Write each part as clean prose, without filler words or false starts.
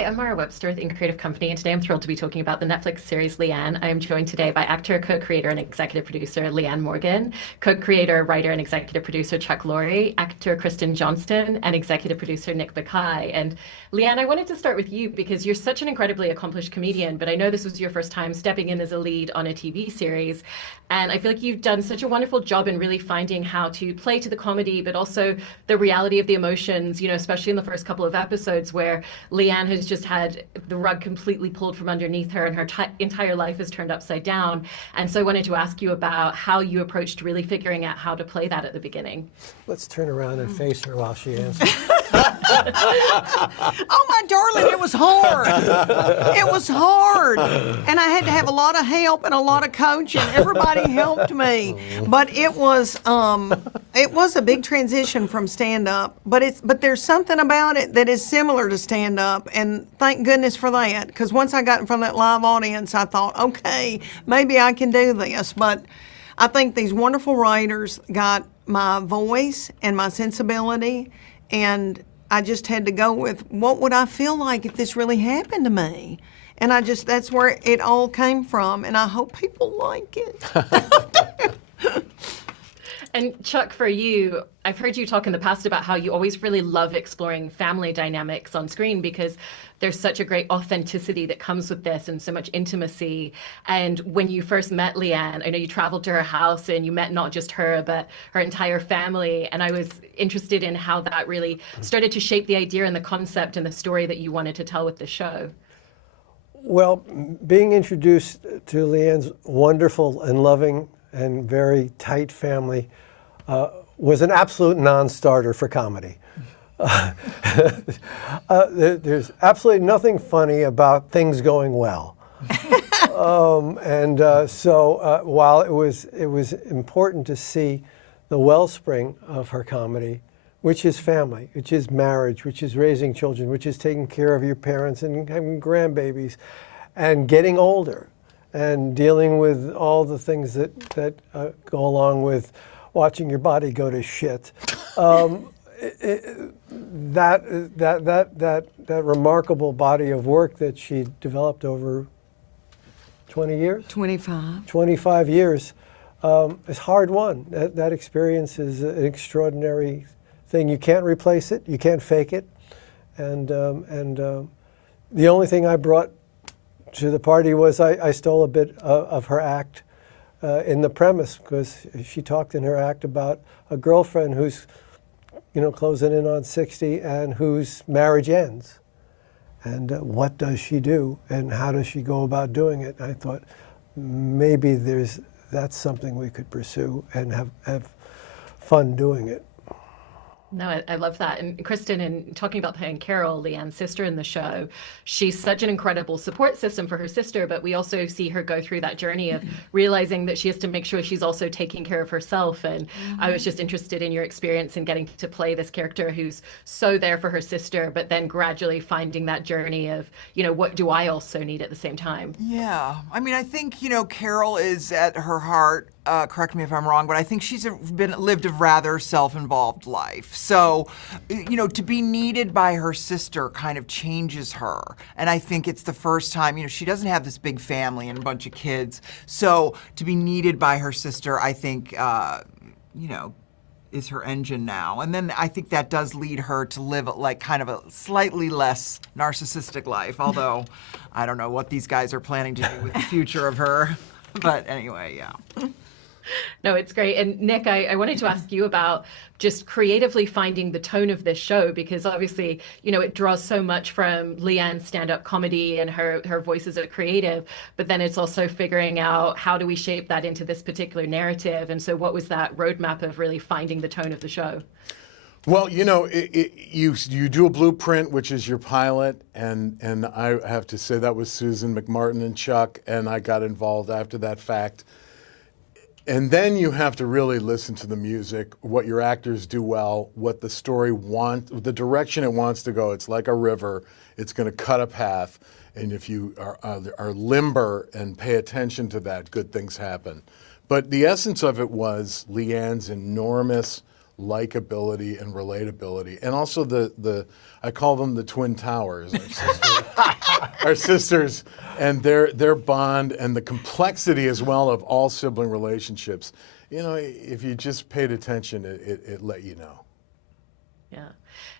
Hi, I'm Mara Webster with In Creative Company, and today I'm thrilled to be talking about the Netflix series Leanne. I am joined today by actor, co-creator, and executive producer Leanne Morgan, co-creator, writer, and executive producer Chuck Lorre, actor Kristen Johnston, and executive producer Nick Bakay. And Leanne, I wanted to start with you because you're such an incredibly accomplished comedian, but I know this was your first time stepping in as a lead on a TV series. And I feel like you've done such a wonderful job in really finding how to play to the comedy, but also the reality of the emotions, especially in the first couple of episodes where Leanne has just had the rug completely pulled from underneath her and her entire life is turned upside down. And so I wanted to ask you about how you approached really figuring out how to play that at the beginning. Let's turn around and face her while she answers. Oh, my darling, it was hard. It was hard. And I had to have a lot of help and a lot of coaching. Everybody helped me. But it was a big transition from stand-up. But there's something about it that is similar to stand-up, and thank goodness for that. Because once I got in front of that live audience, I thought, okay, maybe I can do this. But I think these wonderful writers got my voice and my sensibility, and I just had to go with what would I feel like if this really happened to me? And that's where it all came from, and I hope people like it. And Chuck, for you, I've heard you talk in the past about how you always really love exploring family dynamics on screen because there's such a great authenticity that comes with this and so much intimacy. And when you first met Leanne, I know you traveled to her house and you met not just her, but her entire family. And I was interested in how that really started to shape the idea and the concept and the story that you wanted to tell with the show. Well, being introduced to Leanne's wonderful and loving and very tight family was an absolute non-starter for comedy. There's absolutely nothing funny about things going well. So while it was important to see the wellspring of her comedy, which is family, which is marriage, which is raising children, which is taking care of your parents and having grandbabies and getting older and dealing with all the things that go along with watching your body go to shit. That remarkable body of work that she developed over 20 years? 25. 25 years is hard won. That experience is an extraordinary thing. You can't replace it. You can't fake it. And the only thing I brought to the party was I stole a bit of her act in the premise, because she talked in her act about a girlfriend who's closing in on 60 and whose marriage ends. And what does she do and how does she go about doing it? I thought maybe that's something we could pursue and have fun doing it. No, I love that. And Kristen, in talking about playing Carol, Leanne's sister in the show, she's such an incredible support system for her sister, but we also see her go through that journey of realizing that she has to make sure she's also taking care of herself. And I was just interested in your experience in getting to play this character who's so there for her sister, but then gradually finding that journey of, what do I also need at the same time? Yeah. I mean, I think, Carol is at her heart, correct me if I'm wrong, but I think she's lived a rather self-involved life. So, to be needed by her sister kind of changes her. And I think it's the first time, she doesn't have this big family and a bunch of kids. So to be needed by her sister, I think, is her engine now. And then I think that does lead her to live like kind of a slightly less narcissistic life, although I don't know what these guys are planning to do with the future of her. But anyway, yeah. No, it's great. And Nick, I wanted to ask you about just creatively finding the tone of this show, because obviously, it draws so much from Leanne's stand-up comedy and her voice as a creative, but then it's also figuring out how do we shape that into this particular narrative. And so what was that roadmap of really finding the tone of the show? Well, you do a blueprint, which is your pilot, and I have to say that was Susan McMartin and Chuck, and I got involved after that fact. And then you have to really listen to the music, what your actors do well, what the story wants, the direction it wants to go. It's like a river. It's going to cut a path. And if you are limber and pay attention to that, good things happen. But the essence of it was Leanne's enormous likability and relatability, and also the I call them the twin towers, our sisters, and their bond and the complexity as well of all sibling relationships. You know, if you just paid attention, it let you know. Yeah.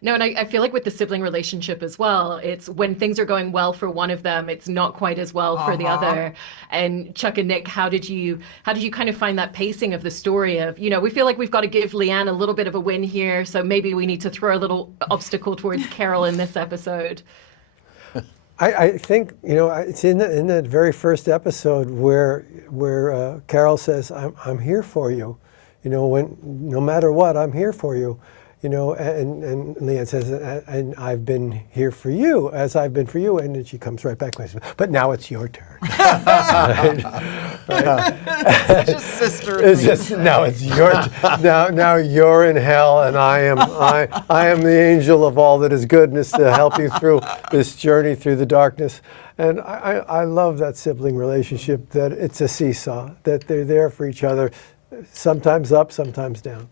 No, and I feel like with the sibling relationship as well, it's when things are going well for one of them, it's not quite as well for the other. And Chuck and Nick, how did you kind of find that pacing of the story of, you know, we feel like we've got to give Leanne a little bit of a win here, so maybe we need to throw a little obstacle towards Carol in this episode. I think, you know, it's in that very first episode where Carol says, I'm here for you, you know, no matter what, I'm here for you. You know, and Leanne says, and I've been here for you, as I've been for you, and then she comes right back with, but now it's your turn. Right? It's just sister. It's just, now it's your now you're in hell, and I am the angel of all that is goodness to help you through this journey through the darkness. And I love that sibling relationship, that it's a seesaw, that they're there for each other, sometimes up, sometimes down.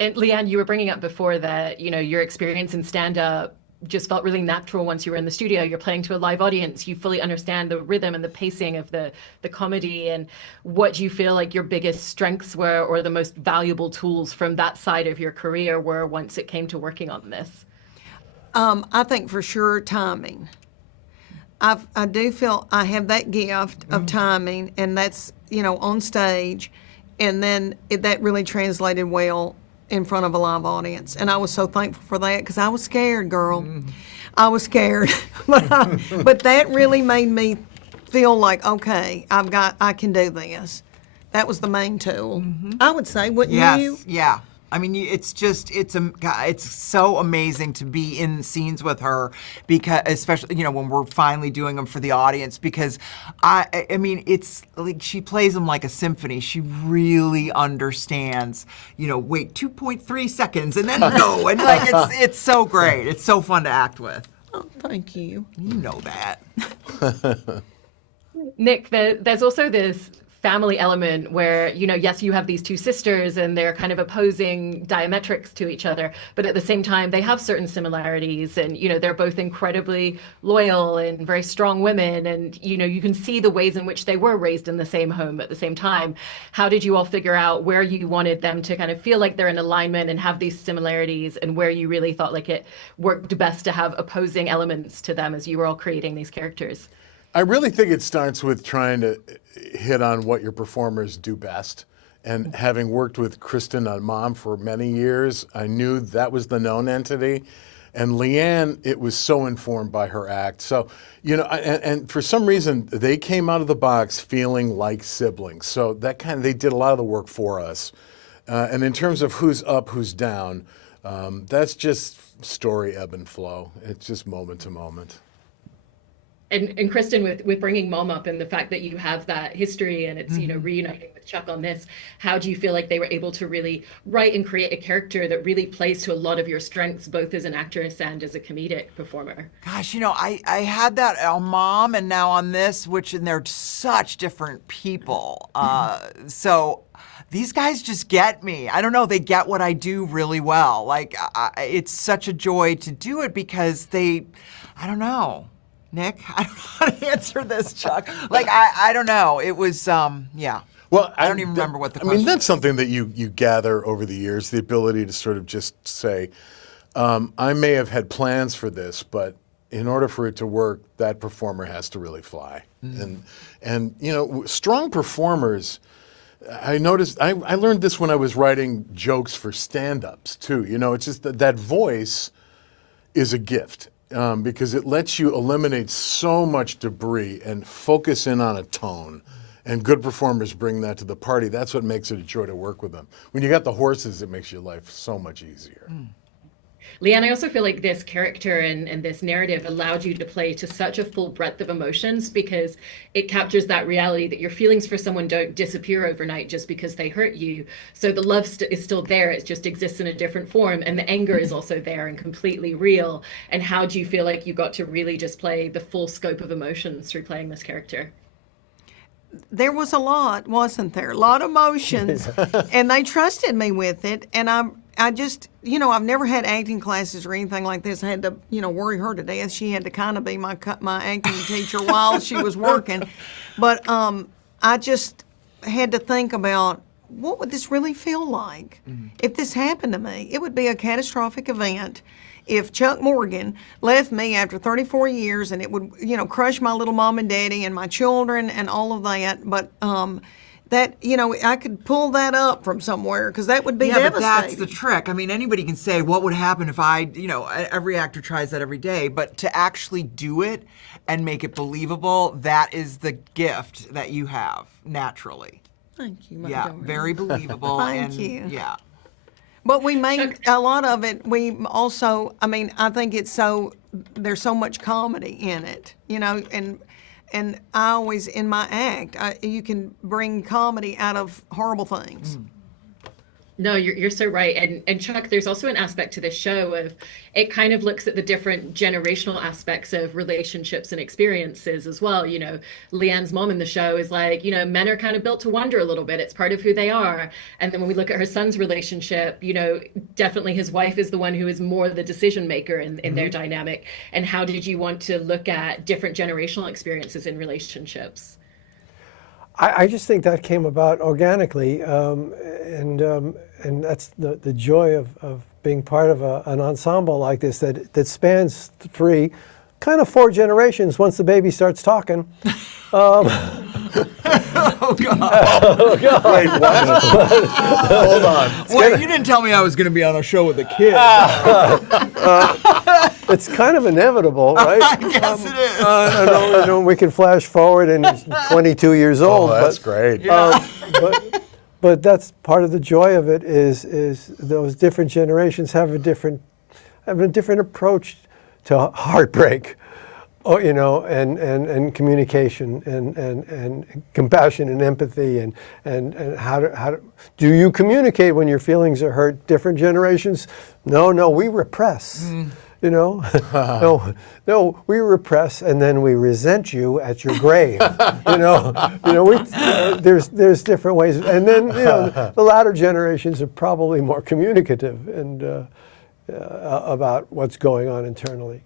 And Leanne, you were bringing up before that, you know, your experience in stand-up just felt really natural once you were in the studio. You're playing to a live audience. You fully understand the rhythm and the pacing of the comedy. And what do you feel like your biggest strengths were, or the most valuable tools from that side of your career were once it came to working on this? I think for sure timing. I do feel I have that gift of timing, and that's, you know, on stage. And then that really translated well in front of a live audience. And I was so thankful for that, because I was scared, girl. I was scared. But that really made me feel like, okay, I can do this. That was the main tool. I would say, wouldn't you? Yes, yeah. I mean, it's so amazing to be in scenes with her, because especially, you know, when we're finally doing them for the audience, because I mean, it's like she plays them like a symphony. She really understands, you know, wait 2.3 seconds and then go, and like it's so great. It's so fun to act with. Oh, thank you. You know that. Nick, there's also this family element where, you know, yes, you have these two sisters and they're kind of opposing diametrics to each other, but at the same time, they have certain similarities, and, you know, they're both incredibly loyal and very strong women. And, you know, you can see the ways in which they were raised in the same home at the same time. How did you all figure out where you wanted them to kind of feel like they're in alignment and have these similarities, and where you really thought like it worked best to have opposing elements to them as you were all creating these characters? I really think it starts with trying to hit on what your performers do best. And having worked with Kristen on Mom for many years, I knew that was the known entity. And Leanne, it was so informed by her act. So, you know, and for some reason, they came out of the box feeling like siblings. So that they did a lot of the work for us. And in terms of who's up, who's down, that's just story ebb and flow. It's just moment to moment. And Kristen, with bringing Mom up and the fact that you have that history and it's, you know, reuniting with Chuck on this, how do you feel like they were able to really write and create a character that really plays to a lot of your strengths, both as an actress and as a comedic performer? Gosh, you know, I had that on Mom and now on this, and they're such different people. So these guys just get me. I don't know, they get what I do really well. Like, it's such a joy to do it because I don't know. Nick, I don't know how to answer this, Chuck. Like, I don't know. It was, yeah. Well, I don't even remember what the question was. I mean, that's something that you gather over the years, the ability to sort of just say, I may have had plans for this, but in order for it to work, that performer has to really fly. And you know, strong performers, I noticed, I learned this when I was writing jokes for stand-ups too. You know, it's just that voice is a gift. Because it lets you eliminate so much debris and focus in on a tone. And good performers bring that to the party. That's what makes it a joy to work with them. When you got the horses, it makes your life so much easier. Leanne, I also feel like this character and this narrative allowed you to play to such a full breadth of emotions, because it captures that reality that your feelings for someone don't disappear overnight just because they hurt you. So the love is still there. It just exists in a different form. And the anger is also there and completely real. And how do you feel like you got to really just play the full scope of emotions through playing this character? there was a lot, wasn't there? A lot of emotions, and they trusted me with it. And I just, I've never had acting classes or anything like this. I had to, worry her to death. She had to kind of be my acting teacher while she was working. But I just had to think about, what would this really feel like if this happened to me? It would be a catastrophic event. If Chuck Morgan left me after 34 years, and it would, crush my little mom and daddy and my children and all of that. But that, I could pull that up from somewhere, because that would be devastating. But that's the trick. I mean, anybody can say, what would happen if I, every actor tries that every day, but to actually do it and make it believable, that is the gift that you have naturally. Thank you, my Yeah, darling. very believable. Thank and, you. Yeah. But we made a lot of it. We also, I think there's so much comedy in it, and I always, in my act, you can bring comedy out of horrible things. No, you're so right. And Chuck, there's also an aspect to this show of, it kind of looks at the different generational aspects of relationships and experiences as well. Leanne's mom in the show is like, men are kind of built to wonder a little bit. It's part of who they are. And then when we look at her son's relationship, definitely his wife is the one who is more the decision maker in their dynamic. And how did you want to look at different generational experiences in relationships? I just think that came about organically, and that's the joy of being part of an ensemble like this that spans kind of four generations once the baby starts talking. Oh, God. Wait, what? Hold on. Well, you didn't tell me I was going to be on a show with a kid. It's kind of inevitable, right? I guess it is. We can flash forward, and he's 22 years old. Oh, that's great. But that's part of the joy of it is those different generations have a different approach to heartbreak, and communication and compassion and empathy and how do you communicate when your feelings are hurt? Different generations, no, we repress. No, we repress, and then we resent you at your grave. There's different ways, and then the latter generations are probably more communicative and about what's going on internally.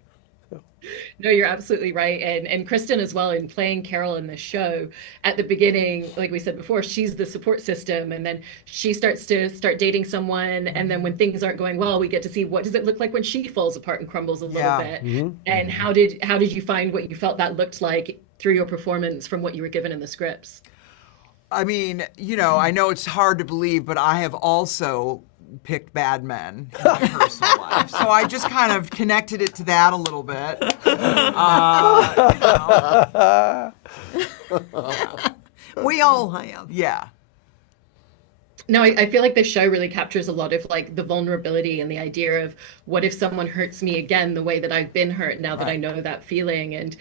No, you're absolutely right. And Kristen as well, in playing Carol in the show, at the beginning, like we said before, she's the support system, and then she starts dating someone, and then when things aren't going well, we get to see what does it look like when she falls apart and crumbles a little bit. And how did you find what you felt that looked like through your performance from what you were given in the scripts? I mean, I know it's hard to believe, but I have also picked bad men in my personal life. So I just kind of connected it to that a little bit. We all have. Yeah. No, I feel like this show really captures a lot of like the vulnerability and the idea of what if someone hurts me again the way that I've been hurt now that I know that feeling. And,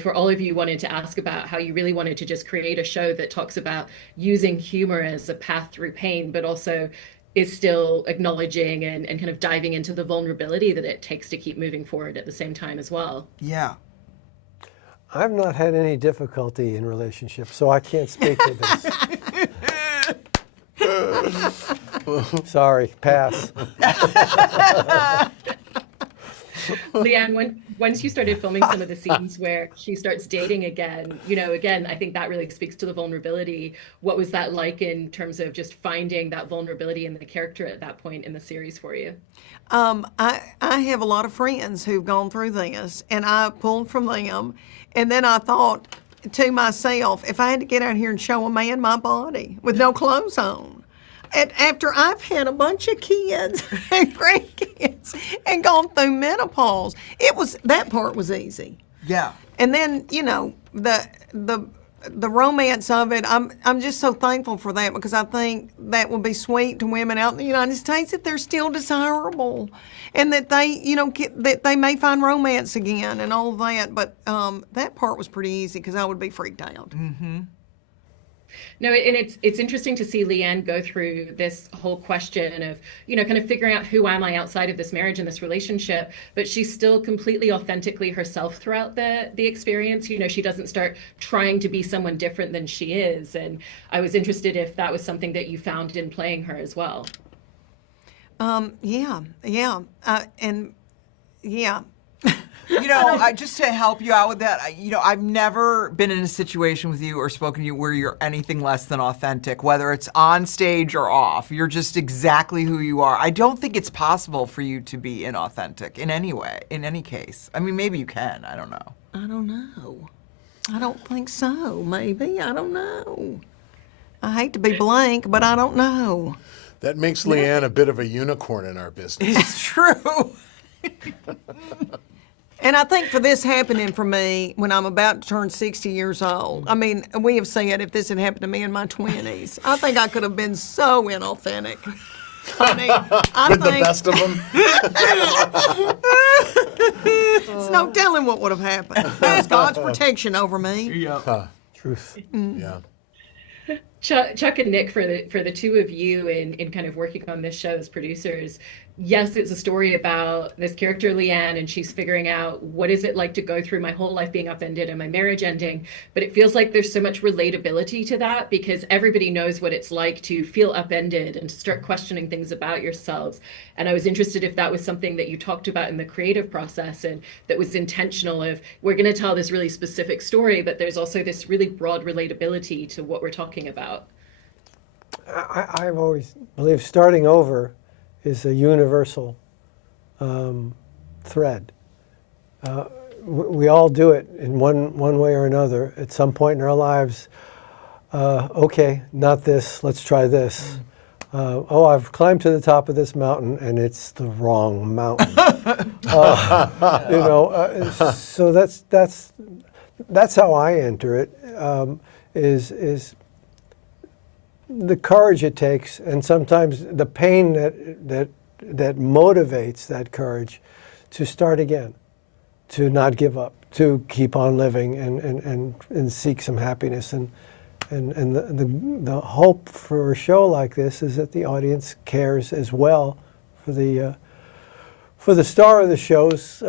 for all of you wanted to ask about how you really wanted to just create a show that talks about using humor as a path through pain, but also is still acknowledging and kind of diving into the vulnerability that it takes to keep moving forward at the same time as well. Yeah. I've not had any difficulty in relationships, so I can't speak to this. Sorry, pass. Leanne, once you started filming some of the scenes where she starts dating again, again, I think that really speaks to the vulnerability. What was that like in terms of just finding that vulnerability in the character at that point in the series for you? I have a lot of friends who've gone through this, and I pulled from them. And then I thought to myself, if I had to get out here and show a man my body with no clothes on, and after I've had a bunch of kids and grandkids and gone through menopause, that part was easy. Yeah. And then, the romance of it, I'm just so thankful for that, because I think that will be sweet to women out in the United States, that they're still desirable, and that they, that they may find romance again and all that. But that part was pretty easy, because I would be freaked out. Mm-hmm. No, and it's interesting to see Leanne go through this whole question of, kind of figuring out who am I outside of this marriage and this relationship, but she's still completely authentically herself throughout the experience. She doesn't start trying to be someone different than she is. And I was interested if that was something that you found in playing her as well. Yeah. Just to help you out with that, I've never been in a situation with you or spoken to you where you're anything less than authentic, whether it's on stage or off. You're just exactly who you are. I don't think it's possible for you to be inauthentic in any way, in any case. I mean, maybe you can. I don't know. I don't know. I don't think so. Maybe. I don't know. I hate to be blank, but I don't know. That makes Leanne a bit of a unicorn in our business. It's true. And I think for this happening for me when I'm about to turn 60 years old, I mean, we have said if this had happened to me in my 20s, I think I could have been so inauthentic. I mean, With the best of them. It's no telling what would have happened. That's God's protection over me. Yeah. Truth. Yeah. Chuck and Nick, for the two of you in kind of working on this show as producers, yes, it's a story about this character Leanne, and she's figuring out what is it like to go through my whole life being upended and my marriage ending. But it feels like there's so much relatability to that because everybody knows what it's like to feel upended and to start questioning things about yourselves. And I was interested if that was something that you talked about in the creative process and that was intentional of, we're going to tell this really specific story, but there's also this really broad relatability to what we're talking about. I've always believed starting over is a universal thread. We all do it in one way or another at some point in our lives. Okay, not this, let's try this. I've climbed to the top of this mountain and it's the wrong mountain. So that's how I enter it. Is the courage it takes, and sometimes the pain that motivates that courage to start again, to not give up, to keep on living and seek some happiness. And the hope for a show like this is that the audience cares as well for the star of the show's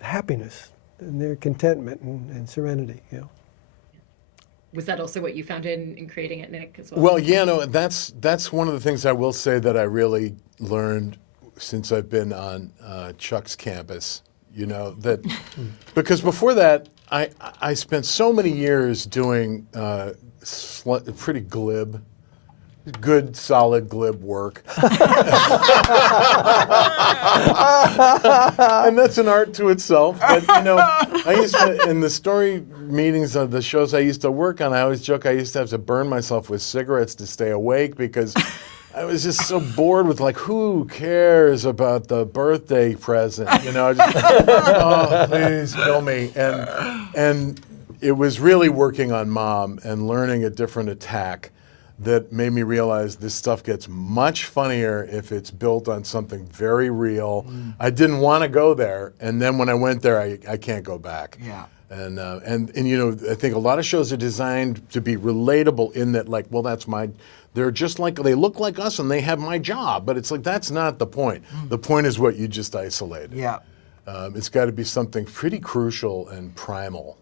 happiness and their contentment and serenity. Was that also what you found in creating it, Nick, as well? Well, yeah, no, that's one of the things I will say that I really learned since I've been on Chuck's campus. That because before that, I spent so many years doing pretty good, solid, glib work. And that's an art to itself. But, I used to, in the story meetings of the shows I used to work on, I always joke I used to have to burn myself with cigarettes to stay awake because I was just so bored with, who cares about the birthday present? Oh, please kill me. And it was really working on Mom and learning a different attack that made me realize this stuff gets much funnier if it's built on something very real. I didn't want to go there, and then when I went there, I can't go back. Yeah. And I think a lot of shows are designed to be relatable in that, they're just they look like us and they have my job, but it's that's not the point. The point is what you just isolated. Yeah. It's got to be something pretty crucial and primal.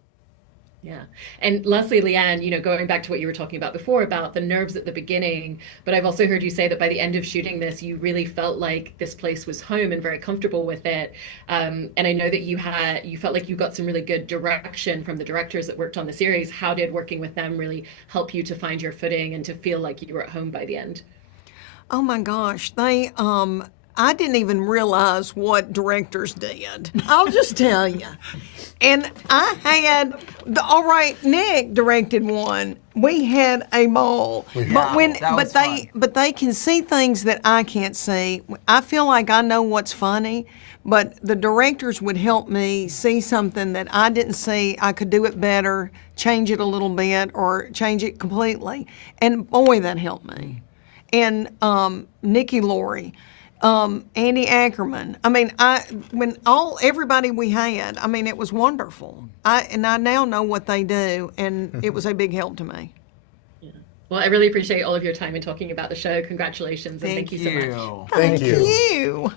Yeah. And lastly, Leanne, going back to what you were talking about before about the nerves at the beginning, but I've also heard you say that by the end of shooting this, you really felt like this place was home and very comfortable with it. And I know that you felt like you got some really good direction from the directors that worked on the series. How did working with them really help you to find your footing and to feel like you were at home by the end? Oh my gosh, I didn't even realize what directors did. I'll just tell you. And I had, all right, Nick directed one. We had a ball. But they can see things that I can't see. I feel like I know what's funny, but the directors would help me see something that I didn't see. I could do it better, change it a little bit, or change it completely. And boy, that helped me. And Nikki Lorre. Andy Ackerman. I mean, everybody we had, it was wonderful. I now know what they do, and it was a big help to me. Well, I really appreciate all of your time in talking about the show. Congratulations and thank you so much. Thank you. you.